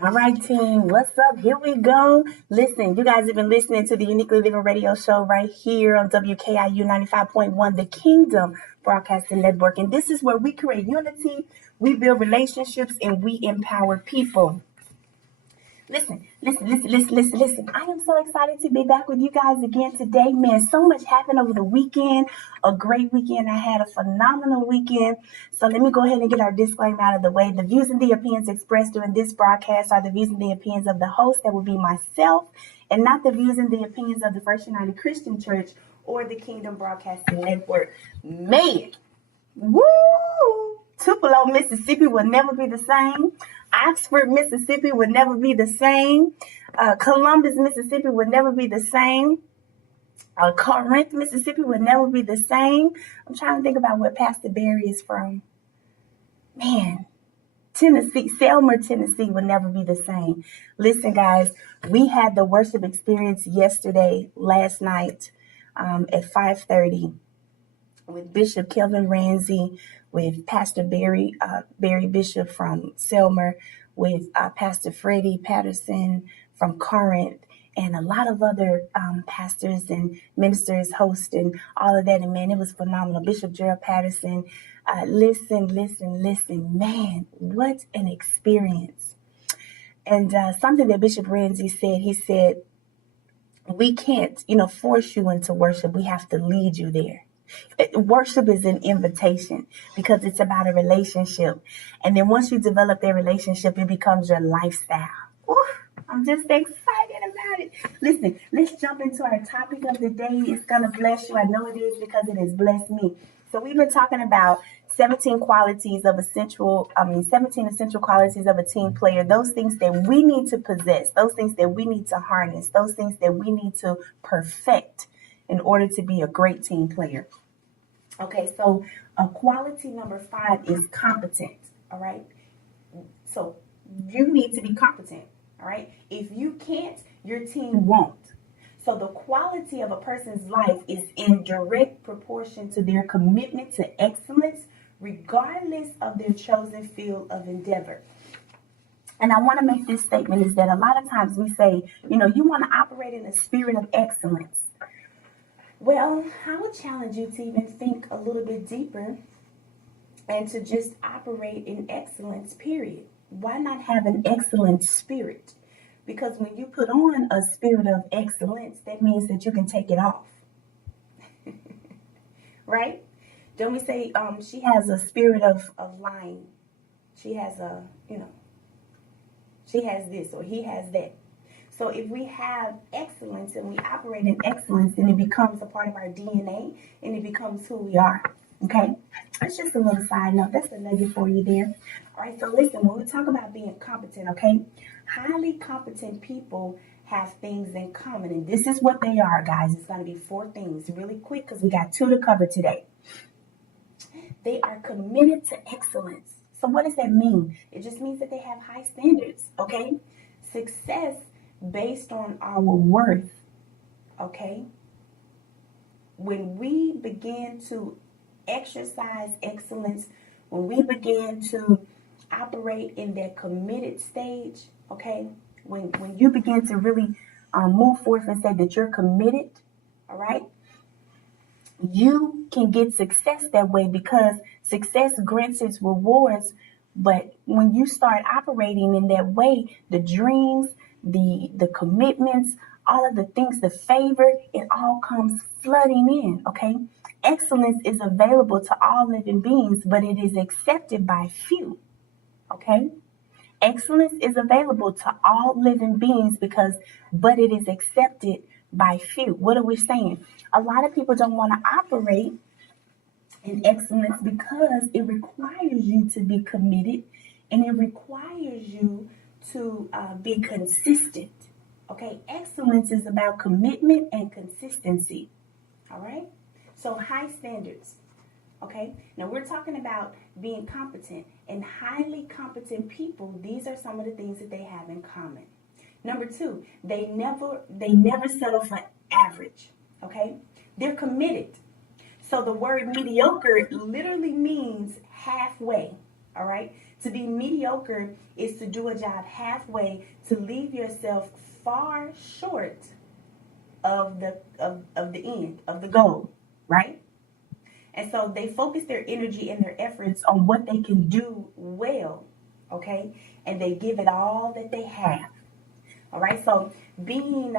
All right, team, what's up? Here we go. Listen, you guys have been listening to the Uniquely Living Radio Show right here on WKIU 95.1, The Kingdom Broadcasting Network. And this is where we create unity, we build relationships, and we empower people. Listen. I am so excited to be back with you guys again today. Man, so much happened over the weekend. A great weekend. I had a phenomenal weekend. So let me go ahead and get our disclaimer out of the way. The views and the opinions expressed during this broadcast are the views and the opinions of the host. That would be myself, and not the views and the opinions of the First United Christian Church or the Kingdom Broadcasting Network. Man, woo! Tupelo, Mississippi will never be the same. Oxford, Mississippi would never be the same. Columbus, Mississippi would never be the same. Corinth, Mississippi would never be the same. I'm trying to think about where Pastor Barry is from. Man, Tennessee, Selmer, Tennessee would never be the same. Listen, guys, we had the worship experience last night at 5:30 with Bishop Kelvin Ramsey, with Pastor Barry Bishop from Selmer, with Pastor Freddie Patterson from Corinth, and a lot of other pastors and ministers hosting all of that. And man, it was phenomenal. Bishop Gerald Patterson. Listen. Man, what an experience. And something that Bishop Ramsey said, he said, we can't, force you into worship. We have to lead you there. Worship is an invitation because it's about a relationship. And then once you develop that relationship, it becomes your lifestyle. Ooh, I'm just excited about it. Listen, let's jump into our topic of the day. It's going to bless you. I know it is because it has blessed me. So we've been talking about 17 essential qualities of a team player. Those things that we need to possess, those things that we need to harness, those things that we need to perfect in order to be a great team player. Okay, so quality number 5 is competent, all right? So you need to be competent, all right? If you can't, your team won't. So the quality of a person's life is in direct proportion to their commitment to excellence, regardless of their chosen field of endeavor. And I want to make this statement is that a lot of times we say, you want to operate in a spirit of excellence. Well, I would challenge you to even think a little bit deeper and to just operate in excellence, period. Why not have an excellent spirit? Because when you put on a spirit of excellence, that means that you can take it off. Right? Don't we say she has a spirit of lying? She has she has this or he has that. So if we have excellence and we operate in excellence, then it becomes a part of our DNA and it becomes who we are. Okay? That's just a little side note. That's a nugget for you there. All right, so listen, when we talk about being competent, okay, highly competent people have things in common. And this is what they are, guys. It's going to be 4 things really quick because we got 2 to cover today. They are committed to excellence. So what does that mean? It just means that they have high standards, okay? Success based on our worth, okay? When we begin to exercise excellence, when we begin to operate in that committed stage, okay? When you begin to really move forth and say that you're committed, all right? You can get success that way because success grants its rewards. But when you start operating in that way, the dreams, the commitments, all of the things, the favor, it all comes flooding in, okay? Excellence is available to all living beings, but it is accepted by few, okay? Excellence is available to all living beings but it is accepted by few. What are we saying? A lot of people don't want to operate in excellence because it requires you to be committed and it requires you to be consistent. Okay, excellence is about commitment and consistency. All right, so high standards. Okay, now we're talking about being competent, and highly competent people, these are some of the things that they have in common. Number 2, they never settle for average. Okay, they're committed. So the word mediocre literally means halfway. All right, To be mediocre is to do a job halfway, to leave yourself far short of the end, of the goal, right? And so they focus their energy and their efforts on what they can do well, okay? And they give it all that they have. All right? So being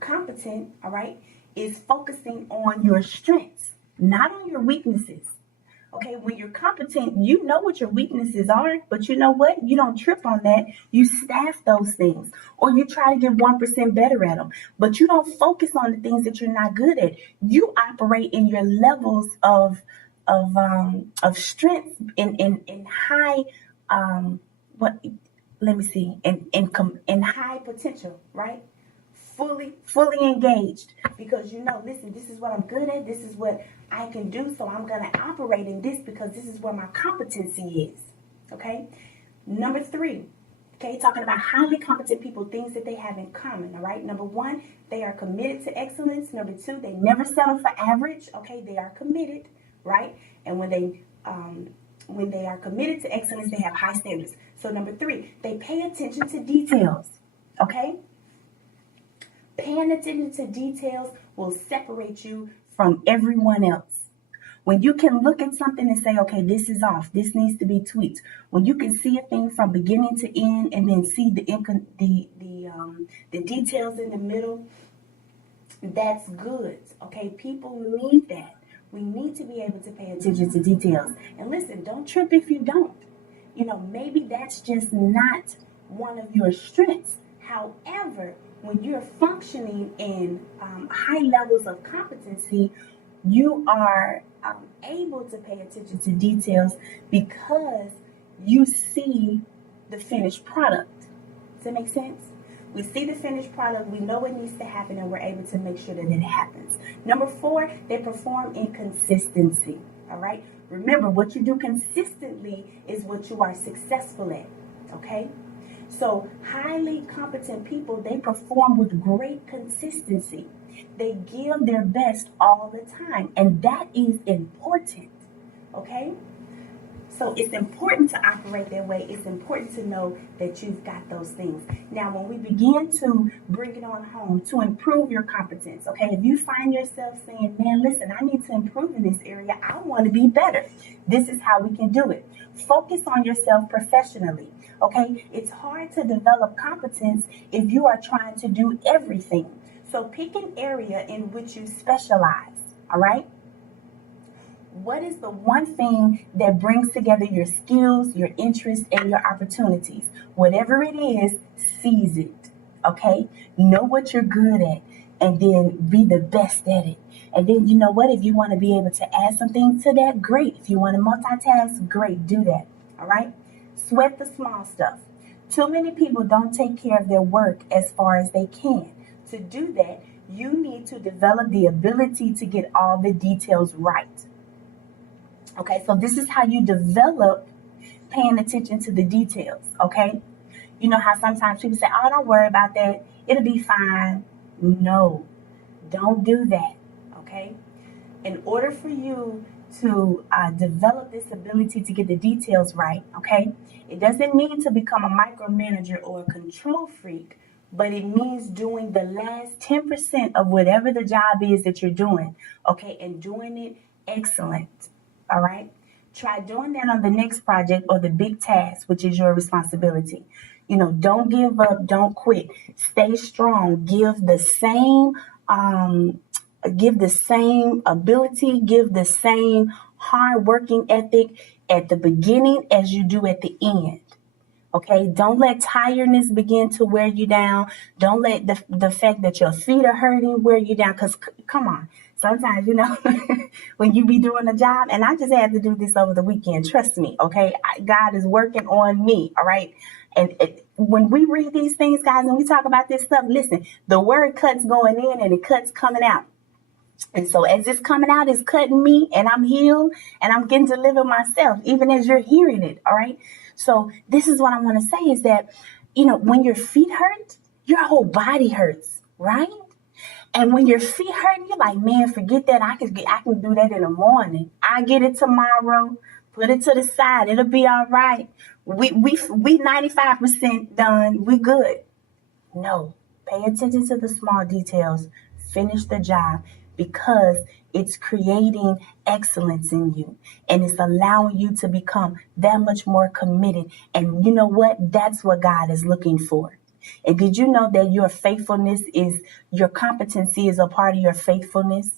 competent, all right, is focusing on your strengths, not on your weaknesses. Okay, when you're competent, you know what your weaknesses are, but you know what? You don't trip on that. You staff those things, or you try to get 1% better at them, but you don't focus on the things that you're not good at. You operate in your levels of strength in high what let me see in high potential, right? Fully engaged, because you know, listen, this is what I'm good at, this is what I can do, so I'm going to operate in this because this is where my competency is. Okay, number 3, okay, talking about highly competent people, things that they have in common. All right, number 1, they are committed to excellence. Number 2, they never settle for average. Okay, they are committed, right? And when they are committed to excellence, they have high standards. So number 3, they pay attention to details. Okay, paying attention to details will separate you from everyone else. When you can look at something and say, okay, this is off, this needs to be tweaked. When you can see a thing from beginning to end and then see the details in the middle, that's good. Okay, people need that. We need to be able to pay attention to details. And listen, don't trip if you don't. You know, maybe that's just not one of your strengths. However, when you're functioning in high levels of competency, you are able to pay attention to details because you see the finished product. Does that make sense? We see the finished product, we know what needs to happen, and we're able to make sure that it happens. Number 4, they perform in consistency. All right? Remember, what you do consistently is what you are successful at. Okay? So highly competent people, they perform with great consistency. They give their best all the time, and that is important. Okay? So it's important to operate that way. It's important to know that you've got those things. Now, when we begin to bring it on home to improve your competence, okay, if you find yourself saying, man, listen, I need to improve in this area, I want to be better, this is how we can do it. Focus on yourself professionally, okay? It's hard to develop competence if you are trying to do everything. So pick an area in which you specialize, all right? What is the one thing that brings together your skills, your interests, and your opportunities? Whatever it is, seize it, okay? Know what you're good at, and then be the best at it. And then, you know what? If you want to be able to add some things to that, great. If you want to multitask, great, do that, all right? Sweat the small stuff. Too many people don't take care of their work as far as they can. To do that, you need to develop the ability to get all the details right. Okay, so this is how you develop paying attention to the details, okay? You know how sometimes people say, oh, don't worry about that. It'll be fine. No, don't do that, okay? In order for you to develop this ability to get the details right, okay? It doesn't mean to become a micromanager or a control freak, but it means doing the last 10% of whatever the job is that you're doing, okay? And doing it excellent. All right. Try doing that on the next project or the big task, which is your responsibility. You know, don't give up. Don't quit. Stay strong. Give the same ability. Give the same hard working ethic at the beginning as you do at the end. Okay. Don't let tiredness begin to wear you down. Don't let the fact that your feet are hurting wear you down. Because come on. Sometimes, you know, when you be doing a job, and I just had to do this over the weekend, trust me, okay? God is working on me, all right? And when we read these things, guys, and we talk about this stuff, listen, the word cuts going in and it cuts coming out. And so as it's coming out, it's cutting me, and I'm healed, and I'm getting to deliver myself, even as you're hearing it, all right? So this is what I want to say is that, you know, when your feet hurt, your whole body hurts, right? And when your feet hurt, you're like, man, forget that. I can do that in the morning. I get it tomorrow. Put it to the side. It'll be all right. We 95% done. We good. No. Pay attention to the small details. Finish the job because it's creating excellence in you and it's allowing you to become that much more committed. And you know what? That's what God is looking for. And did you know that your faithfulness is your competency is a part of your faithfulness?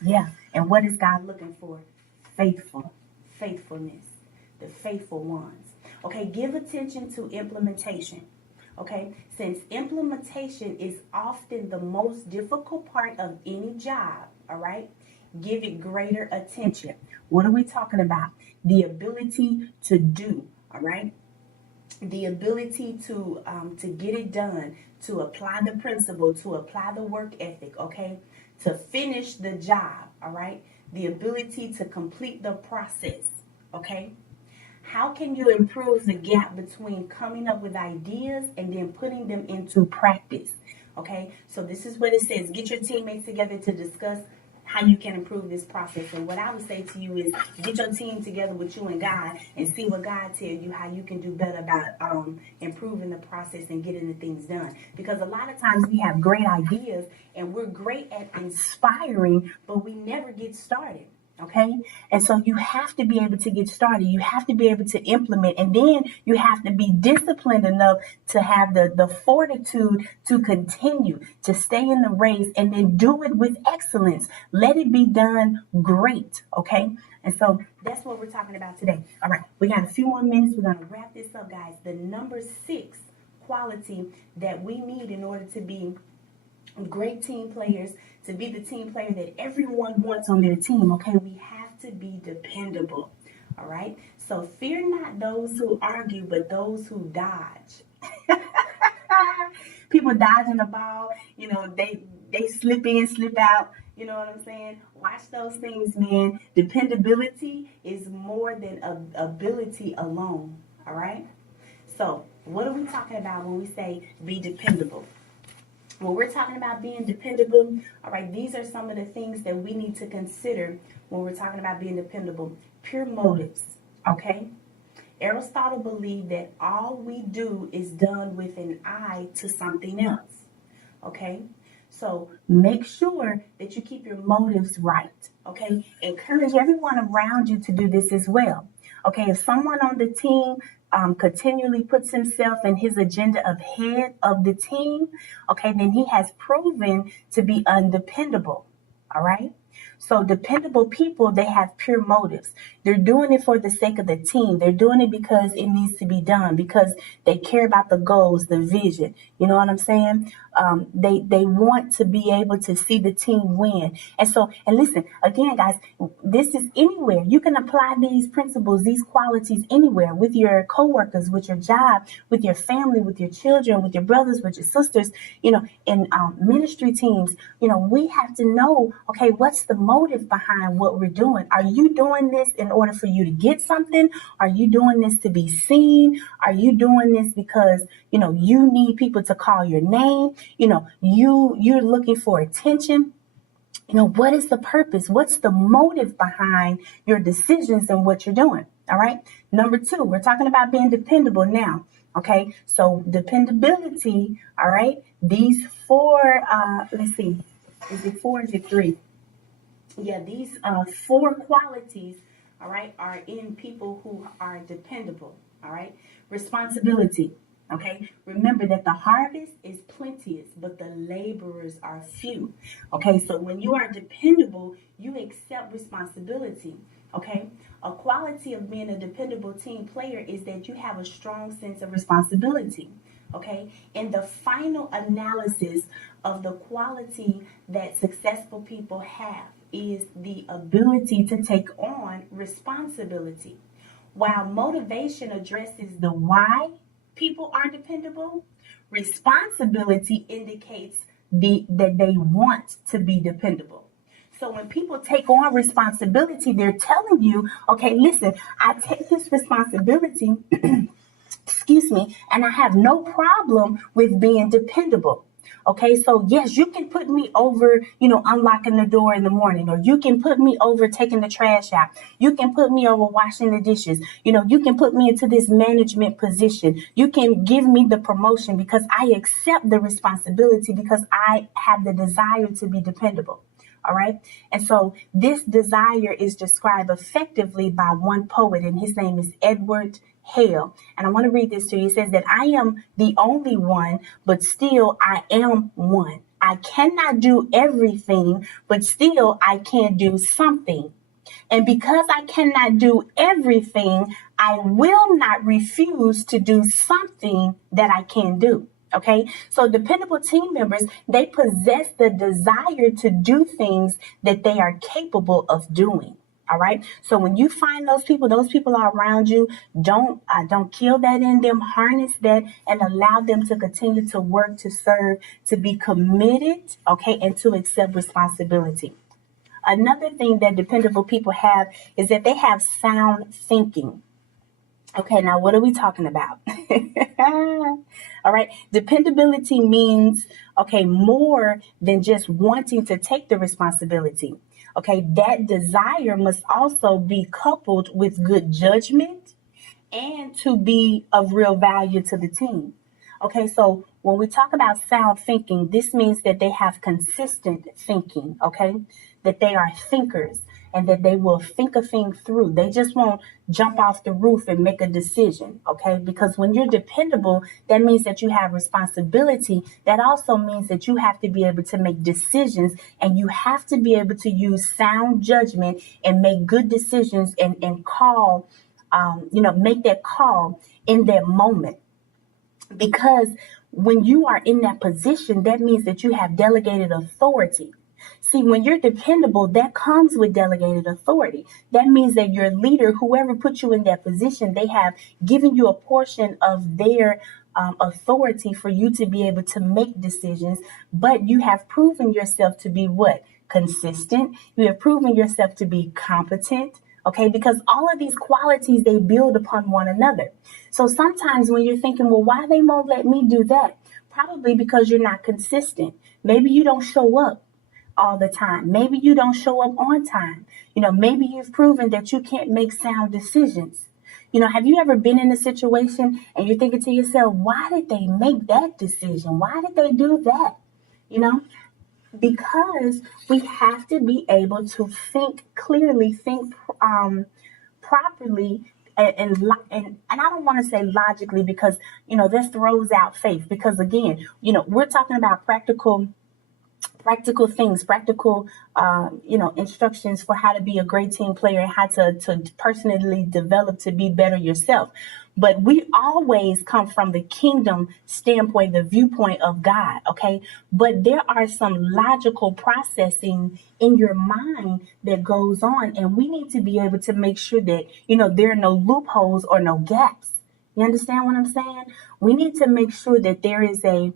Yeah. And what is God looking for? Faithfulness, the faithful ones. Okay, give attention to implementation. Okay, since implementation is often the most difficult part of any job, all right, give it greater attention. What are we talking about? The ability to do, all right? The ability to get it done, to apply the principle, to apply the work ethic, okay? To finish the job, all right? The ability to complete the process, okay? How can you improve the gap between coming up with ideas and then putting them into practice? Okay, so this is what it says. Get your teammates together to discuss how you can improve this process. And what I would say to you is get your team together with you and God and see what God tells you how you can do better about improving the process and getting the things done. Because a lot of times we have great ideas and we're great at inspiring, but we never get started. Okay. And so you have to be able to get started. You have to be able to implement, and then you have to be disciplined enough to have the fortitude to continue to stay in the race and then do it with excellence. Let it be done great. Okay. And so that's what we're talking about today. All right. We got a few more minutes. We're going to wrap this up, guys. The number 6 quality that we need in order to be great team players, to be the team player that everyone wants on their team, okay, we have to be dependable, all right? So fear not those who argue, but those who dodge. People dodging the ball, you know, they slip in, slip out, you know what I'm saying? Watch those things, man. Dependability is more than ability alone, all right? So what are we talking about when we say be dependable? When we're talking about being dependable, all right, these are some of the things that we need to consider when we're talking about being dependable. Pure motives, okay? Aristotle believed that all we do is done with an eye to something else, okay? So make sure that you keep your motives right, okay? Encourage everyone around you to do this as well, okay? If someone on the team continually puts himself and his agenda ahead of the team, okay, then he has proven to be undependable, all right? So dependable people, they have pure motives. They're doing it for the sake of the team. They're doing it because it needs to be done, because they care about the goals, the vision. You know what I'm saying? They want to be able to see the team win. And listen, again, guys, this is anywhere. You can apply these principles, these qualities anywhere, with your coworkers, with your job, with your family, with your children, with your brothers, with your sisters, you know, in ministry teams. You know, we have to know, okay, what's the motive behind what we're doing? Are you doing this in order for you to get something? Are you doing this to be seen? Are you doing this because, you know, you need people to call your name? You know, you're looking for attention. You know, what is the purpose? What's the motive behind your decisions and what you're doing? All right. Number 2, we're talking about being dependable now. Okay. So dependability. All right. These 4, let's see. Is it 4 or is it 3? Yeah, these 4 qualities, all right, are in people who are dependable, all right? Responsibility, okay? Remember that the harvest is plenteous, but the laborers are few, okay? So when you are dependable, you accept responsibility, okay? A quality of being a dependable team player is that you have a strong sense of responsibility, okay? In the final analysis of the quality that successful people have is the ability to take on responsibility. While motivation addresses the why people are dependable, responsibility indicates that they want to be dependable. So when people take on responsibility, they're telling you, okay, listen, I take this responsibility, excuse me, and I have no problem with being dependable. Okay, so yes, you can put me over, unlocking the door in the morning, or you can put me over taking the trash out. You can put me over washing the dishes. You can put me into this management position. You can give me the promotion because I accept the responsibility because I have the desire to be dependable. All right. And so this desire is described effectively by one poet, and his name is Edward Hale. And I want to read this to you. It says that I am the only one, but still I am one. I cannot do everything, but still I can do something. And because I cannot do everything, I will not refuse to do something that I can do. Okay, so dependable team members, they possess the desire to do things that they are capable of doing. All right. So when you find those people are around you. Don't kill that in them. Harness that and allow them to continue to work, to serve, to be committed. Okay, and to accept responsibility. Another thing that dependable people have is that they have sound thinking. Okay, now what are we talking about? All right, dependability means, okay, more than just wanting to take the responsibility. Okay, that desire must also be coupled with good judgment and to be of real value to the team. Okay, so when we talk about sound thinking, this means that they have consistent thinking, okay? That they are thinkers and that they will think a thing through. They just won't jump off the roof and make a decision, okay? Because when you're dependable, that means that you have responsibility. That also means that you have to be able to make decisions and you have to be able to use sound judgment and make good decisions and call, make that call in that moment. Because when you are in that position, that means that you have delegated authority. See, when you're dependable, that comes with delegated authority. That means that your leader, whoever put you in that position, they have given you a portion of their authority for you to be able to make decisions. But you have proven yourself to be what? Consistent. You have proven yourself to be competent. Okay, because all of these qualities, they build upon one another. So sometimes when you're thinking, well, why they won't let me do that? Probably because you're not consistent. Maybe you don't show up all the time. Maybe you don't show up on time. Maybe you've proven that you can't make sound decisions. Have you ever been in a situation and you're thinking to yourself, why did they make that decision? Why did they do that? Because we have to be able to think clearly, think properly, and I don't want to say logically because this throws out faith. Because again, we're talking about practical things, practical, instructions for how to be a great team player and how to personally develop to be better yourself. But we always come from the kingdom standpoint, the viewpoint of God, okay? But there are some logical processing in your mind that goes on, and we need to be able to make sure that, there are no loopholes or no gaps. You understand what I'm saying? We need to make sure that there is a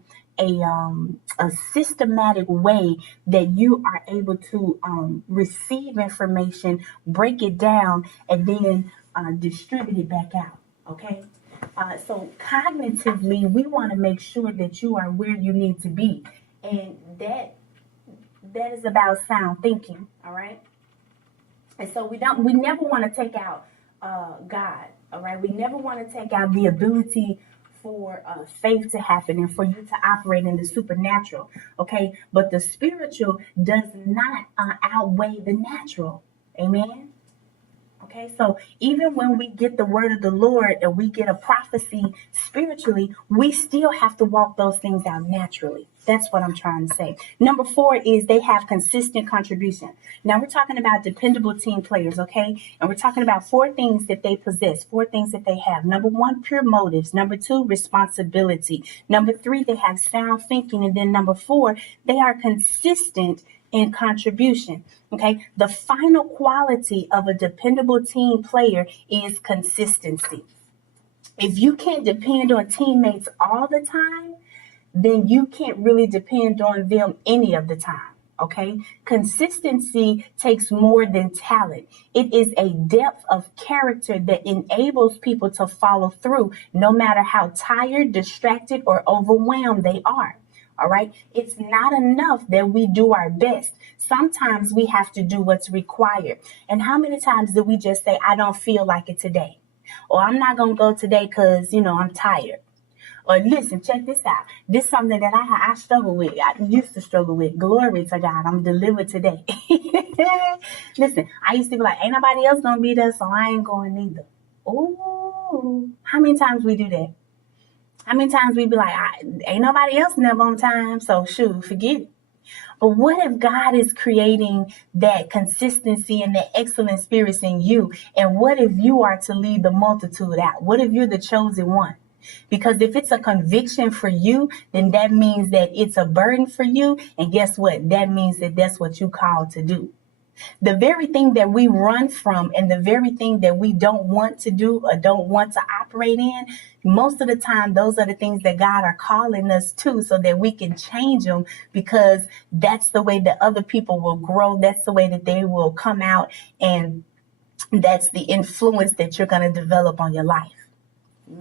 systematic way that you are able to receive information, break it down, and then distribute it back out. Okay. So cognitively, we want to make sure that you are where you need to be, and that is about sound thinking. All right. And so we never want to take out God. All right. We never want to take out the ability for faith to happen and for you to operate in the supernatural. Okay. But the spiritual does not outweigh the natural. Amen. Okay, so even when we get the word of the Lord and we get a prophecy spiritually, we still have to walk those things out naturally. That's what I'm trying to say. Number 4 is they have consistent contribution. Now we're talking about dependable team players, okay? And we're talking about 4 things that they possess, 4 things that they have. Number 1, pure motives. Number 2, responsibility. Number 3, they have sound thinking. And then number 4, they are consistent in contribution. Okay, the final quality of a dependable team player is consistency. If you can't depend on teammates all the time, then you can't really depend on them any of the time. Okay, consistency takes more than talent. It is a depth of character that enables people to follow through no matter how tired, distracted, or overwhelmed they are. All right. It's not enough that we do our best. Sometimes we have to do what's required. And how many times do we just say, I don't feel like it today? Or I'm not going to go today because, I'm tired. Or listen, check this out. This is something that I struggle with. I used to struggle with. Glory to God. I'm delivered today. Listen, I used to be like, ain't nobody else going to be there, so I ain't going either. Oh, how many times we do that? How many times we be like, ain't nobody else never on time, so shoot, forget it. But what if God is creating that consistency and that excellent spirits in you? And what if you are to lead the multitude out? What if you're the chosen one? Because if it's a conviction for you, then that means that it's a burden for you. And guess what? That means that that's what you called to do. The very thing that we run from and the very thing that we don't want to do or don't want to operate in, most of the time, those are the things that God are calling us to so that we can change them, because that's the way that other people will grow. That's the way that they will come out. And that's the influence that you're going to develop on your life.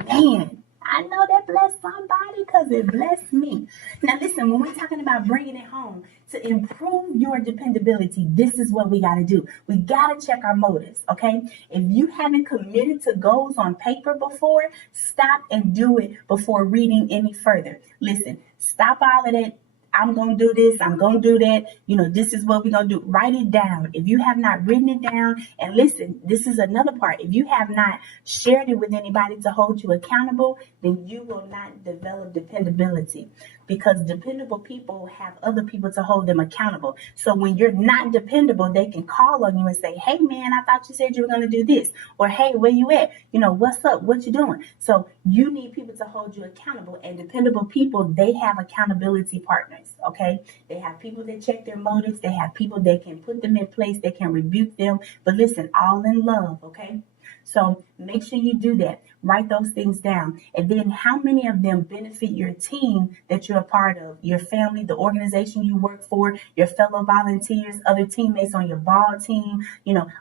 Man, I know that blessed somebody because it blessed me. Now, listen, when we're talking about bringing it home, to improve your dependability, this is what we got to do. We got to check our motives, okay? If you haven't committed to goals on paper before, stop and do it before reading any further. Listen, stop all of that. I'm going to do this. I'm going to do that. This is what we're going to do. Write it down. If you have not written it down, and listen, this is another part. If you have not shared it with anybody to hold you accountable, then you will not develop dependability, because dependable people have other people to hold them accountable. So when you're not dependable, they can call on you and say, hey, man, I thought you said you were going to do this. Or, hey, where you at? What's up? What you doing? So you need people to hold you accountable. And dependable people, they have accountability partners, okay? They have people that check their motives. They have people that can put them in place. They can rebuke them. But listen, all in love, okay? So make sure you do that. Write those things down. And then how many of them benefit your team that you're a part of, your family, the organization you work for, your fellow volunteers, other teammates on your ball team,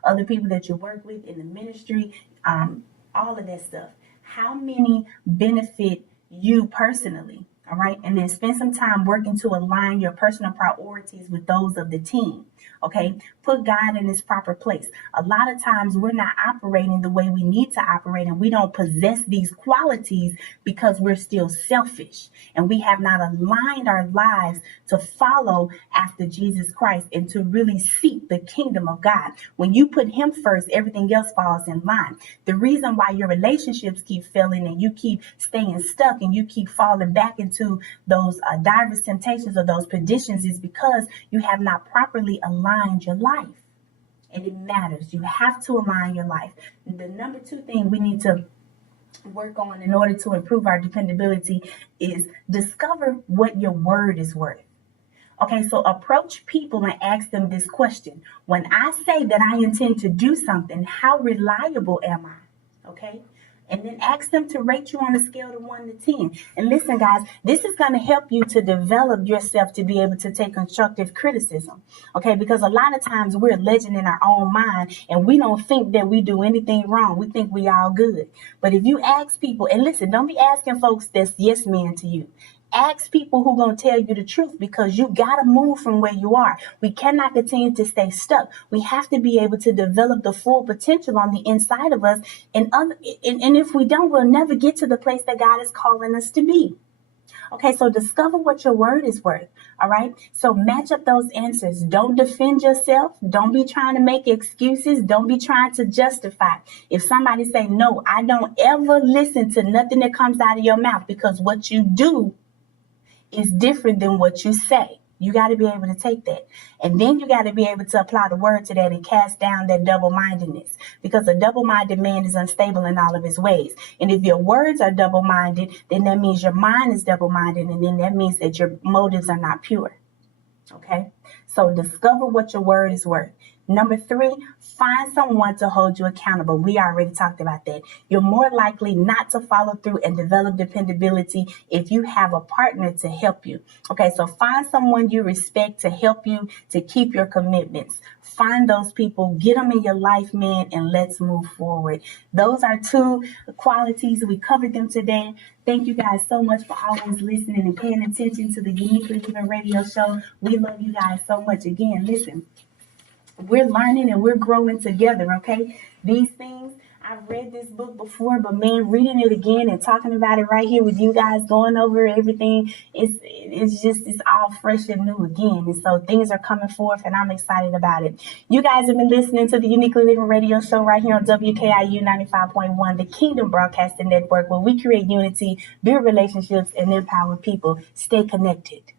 other people that you work with in the ministry, all of that stuff. How many benefit you personally? All right. And then spend some time working to align your personal priorities with those of the team. Okay. Put God in his proper place. A lot of times we're not operating the way we need to operate, and we don't possess these qualities because we're still selfish and we have not aligned our lives to follow after Jesus Christ and to really seek the kingdom of God. When you put him first, everything else falls in line. The reason why your relationships keep failing and you keep staying stuck and you keep falling back into those diverse temptations or those perditions is because you have not properly aligned your life. And it matters. You have to align your life. The number 2 thing we need to work on in order to improve our dependability is discover what your word is worth. Okay, so approach people and ask them this question. When I say that I intend to do something, how reliable am I? Okay. And then ask them to rate you on a scale of 1 to 10. And listen, guys, this is going to help you to develop yourself to be able to take constructive criticism. Okay, because a lot of times we're a legend in our own mind and we don't think that we do anything wrong. We think we all good. But if you ask people, and listen, don't be asking folks that's yes men to you. Ask people who are going to tell you the truth, because you got to move from where you are. We cannot continue to stay stuck. We have to be able to develop the full potential on the inside of us. And if we don't, we'll never get to the place that God is calling us to be. Okay, so discover what your word is worth. All right, so match up those answers. Don't defend yourself. Don't be trying to make excuses. Don't be trying to justify. If somebody say, no, I don't ever listen to nothing that comes out of your mouth, because what you do is different than what you say. You got to be able to take that. And then you got to be able to apply the word to that and cast down that double-mindedness, because a double-minded man is unstable in all of his ways. And if your words are double-minded, then that means your mind is double-minded. And then that means that your motives are not pure. Okay. So discover what your word is worth. Number 3, find someone to hold you accountable. We already talked about that. You're more likely not to follow through and develop dependability if you have a partner to help you. Okay, so find someone you respect to help you to keep your commitments. Find those people, get them in your life, man, and let's move forward. Those are 2 qualities. We covered them today. Thank you guys so much for always listening and paying attention to the Uniquely Living Radio Show. We love you guys so much. Again, listen, we're learning and we're growing together, okay? These things, I've read this book before, but man, reading it again and talking about it right here with you guys, going over everything, it's all fresh and new again. And so things are coming forth and I'm excited about it. You guys have been listening to the Uniquely Living Radio Show right here on WKIU 95.1, the Kingdom Broadcasting Network, where we create unity, build relationships, and empower people. Stay connected.